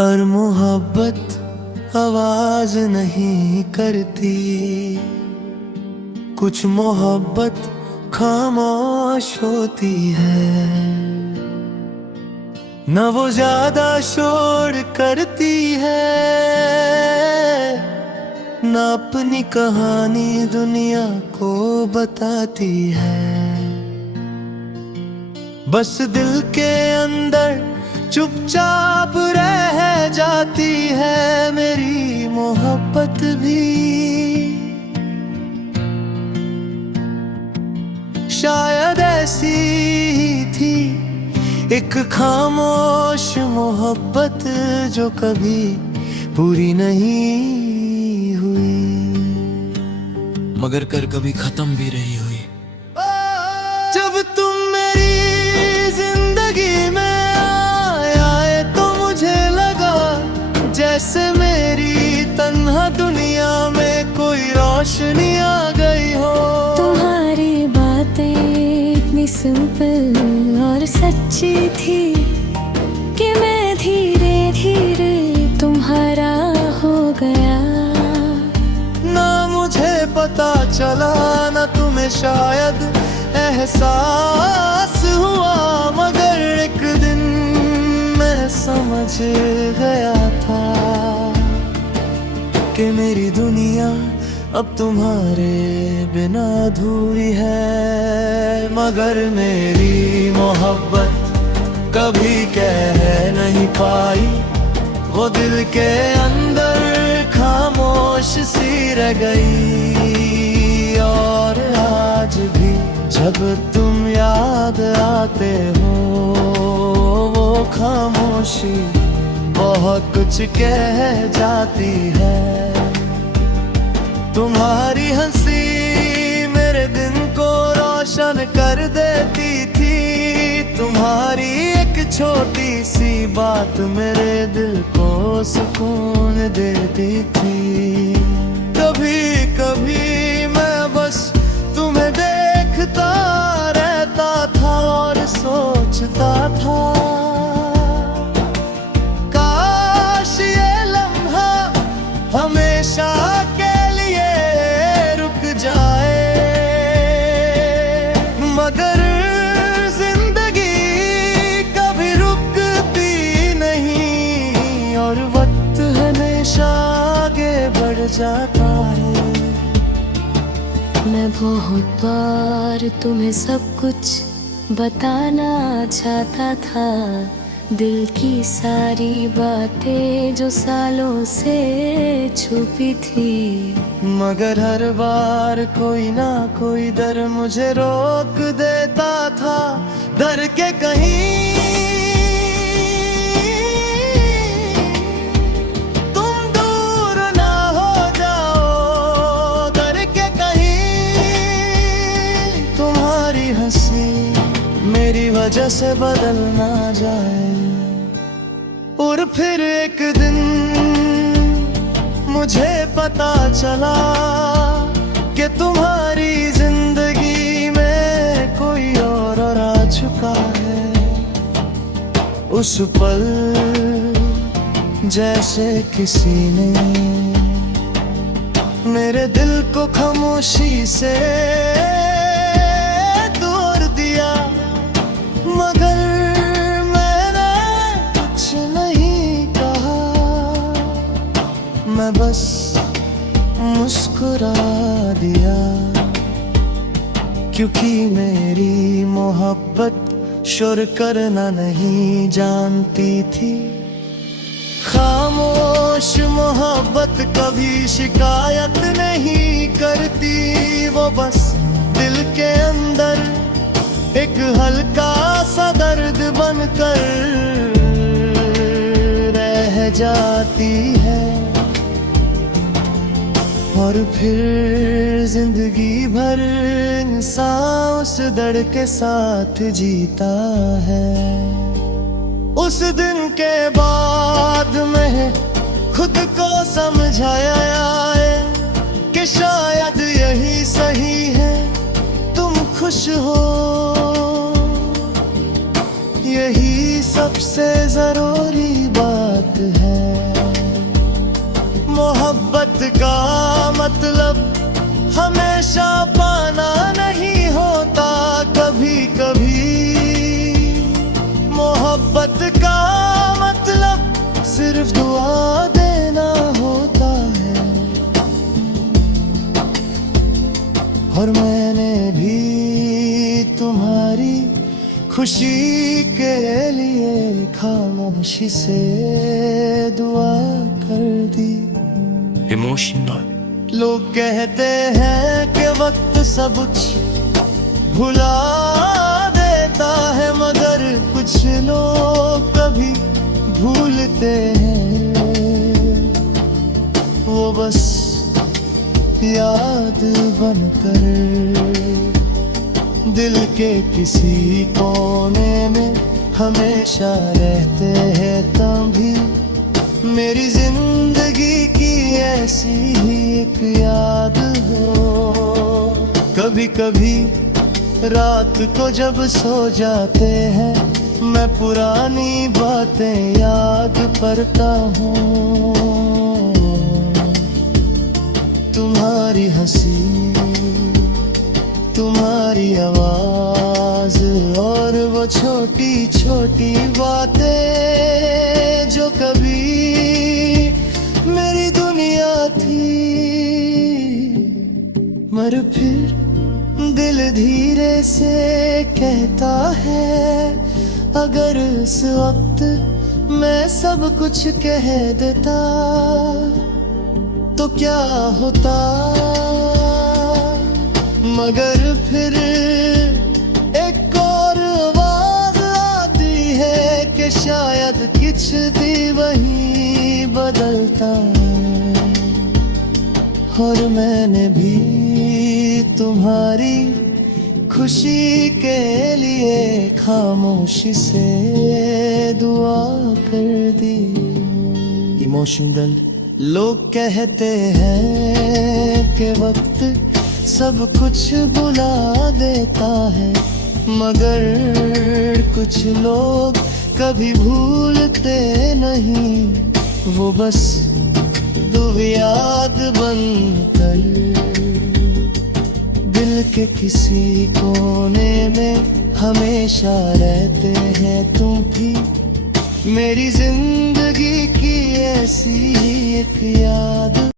और मोहब्बत आवाज नहीं करती, कुछ मोहब्बत खामोश होती है। न वो ज्यादा शोर करती है, न अपनी कहानी दुनिया को बताती है। बस दिल के अंदर चुपचाप रह जाती है मेरी मोहब्बत भी। शायद ऐसी ही थी एक खामोश मोहब्बत जो कभी पूरी नहीं हुई, मगर कर कभी खत्म भी रही हुई। जब तुम मेरी जिंदगी में आए तो मुझे लगा जैसे मेरी तन्हा दुनिया में कोई रोशनी आ गई हो। तुम्हारी बातें इतनी सिंपल और सच्ची थी कि मैं धीरे धीरे तुम्हारा हो गया। ना मुझे पता चला ना तुम्हें शायद एहसास हुआ, मगर एक दिन मैं समझ गया था कि मेरी दुनिया अब तुम्हारे बिना अधूरी है। मगर मेरी मोहब्बत कभी कह नहीं पाई, वो दिल के अंदर खामोश सी रह गई। और आज भी जब तुम याद आते हो, वो खामोशी बहुत कुछ कह जाती है। तुम्हारी हंसी मेरे दिन को रोशन कर देती थी, तुम्हारी एक छोटी सी बात मेरे दिल को सुकून देती थी। कभी कभी मैं बस तुम्हें देखता रहता था और सोचता था, काश ये लम्हा हमेशा के लिए रुक जाए। मगर जिंदगी कभी रुकती नहीं और वक्त हमेशा आगे बढ़ जाता है। मैं बहुत बार तुम्हें सब कुछ बताना चाहता था, दिल की सारी बातें जो सालों से छुपी थी। मगर हर बार कोई ना कोई डर मुझे रोक देता था, डर के कहीं तुम दूर ना हो जाओ, डर के कहीं तुम्हारी हंसी मेरी वजह से बदल ना जाए। और फिर एक दिन मुझे पता चला कि तुम्हारी जिंदगी में कोई और आ चुका है। उस पल जैसे किसी ने मेरे दिल को खामोशी से तोड़ दिया, मगर मैंने कुछ नहीं कहा, मैं बस मुस्कुरा दिया। क्योंकि मेरी मोहब्बत शोर करना नहीं जानती थी। खामोश मोहब्बत कभी शिकायत नहीं करती, वो बस दिल के अंदर एक हल्का सा दर्द बनकर रह जाती है। और फिर जिंदगी भर इंसान उस दर्द के साथ जीता है। उस दिन के बाद मैं खुद को समझाया है कि शायद यही सही है, तुम खुश हो यही सब सबसे जरूरी बात है। मोहब्बत का मतलब हमेशा पाना नहीं होता, कभी कभी मोहब्बत का मतलब सिर्फ दुआ देना होता है। और मैंने भी तुम्हारी खुशी के लिए खामोशी से दुआ कर दी। इमोशनल लोग कहते हैं कि वक्त सब कुछ भुला देता है, मगर कुछ लोग कभी भूलते हैं। वो बस याद बनकर दिल के किसी कोने में हमेशा रहते हैं। तभी मेरी जिंदगी की ऐसी ही एक याद हो। कभी कभी रात को जब सो जाते हैं, मैं पुरानी बातें याद करता हूँ। तुम्हारी हंसी, तुम्हारी आवाज और वो छोटी छोटी बातें जो कभी मेरी दुनिया थी। मगर फिर दिल धीरे से कहता है, अगर इस वक्त मैं सब कुछ कह देता तो क्या होता। मगर फिर एक और आवाज आती है कि शायद कुछ भी वही बदलता है। और मैंने भी तुम्हारी खुशी के लिए खामोशी से दुआ कर दी। इमोशनल लोग कहते हैं कि वक्त सब कुछ भुला देता है, मगर कुछ लोग कभी भूलते नहीं। वो बस याद बनकर दिल के किसी कोने में हमेशा रहते हैं। तुम भी मेरी जिंदगी की ऐसी एक याद।